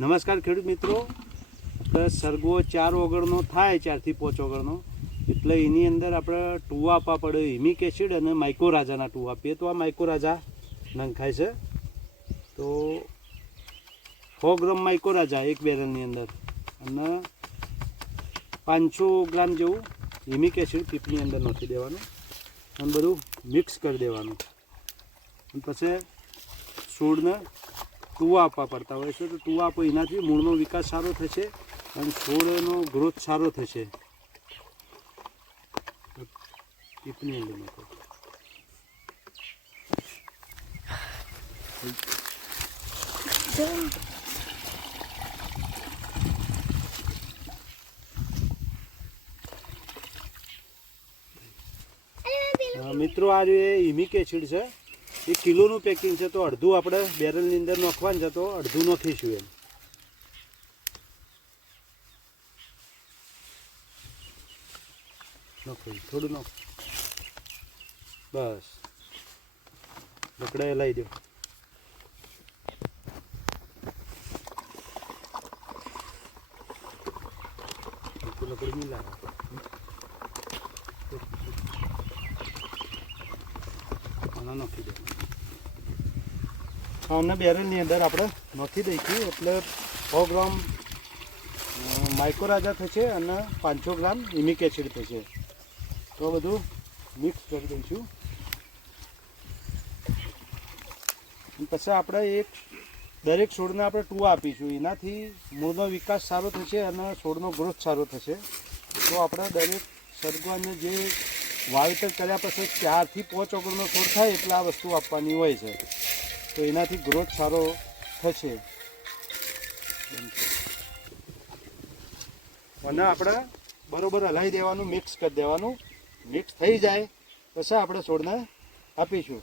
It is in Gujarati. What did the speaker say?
નમસ્કાર ખેડૂત મિત્રો. સરગો ચાર ઓગળનો થાય, ચારથી પાંચ ઓગળનો. એટલે એની અંદર આપણે ટુવા આપવા પડે, હિમિક એસિડ અને માઇકોરાજાના ટુવા આપીએ. તો આ માઇકોરાજા નંખાય છે. તો સો ગ્રામ માઇકોરાજા એક બેરલની અંદર. અને પાંચસો ગ્રામ જેવું હિમિક એસિડ પીપની અંદર નાખી દેવાનું. અને બધું મિક્સ કરી દેવાનું. પછી છોડને ટુવા આપવા પડતા હોય છે, તો તુવા આપો, એનાથી મૂળનો વિકાસ સારો થશે અને છોડનો ગ્રોથ સારો થશે. મિત્રો, આ જે એસિડ છે એ કિલોનું પેકિંગ છે તો અડધું આપણે બેરલની અંદર નાખવાનું છે તો અડધું નાખીશું એમ. નાખો થોડું નાખો. બસ. લકડાએ લાવી દો. લકડી નહીં લાવે. નાખી દે. અમને બેરલની અંદર આપણે નથી દઈશું. એટલે સો ગ્રામ માઇક્રોરાજા થશે અને પાંચસો ગ્રામ ઇમિક એસિડ થશે. તો બધું મિક્સ કરી દઈશું. પછી આપણે એક, દરેક છોડને આપણે ટુ આપીશું. એનાથી મૂળનો વિકાસ સારો થશે અને છોડનો ગ્રોથ સારો થશે. તો આપણે દરેક સરગવાને જે વાવેતર કર્યા પછી ચારથી પાંચ ઓગણનો છોડ થાય એટલે આ વસ્તુ આપવાની હોય છે. તો એનાથી ગ્રોથ સારો થશે. અને આપણે બરોબર હલાવી દેવાનું મિક્સ કરી દેવાનું. મિક્સ થઈ જાય, પછી આપણે છોડને આપીશું.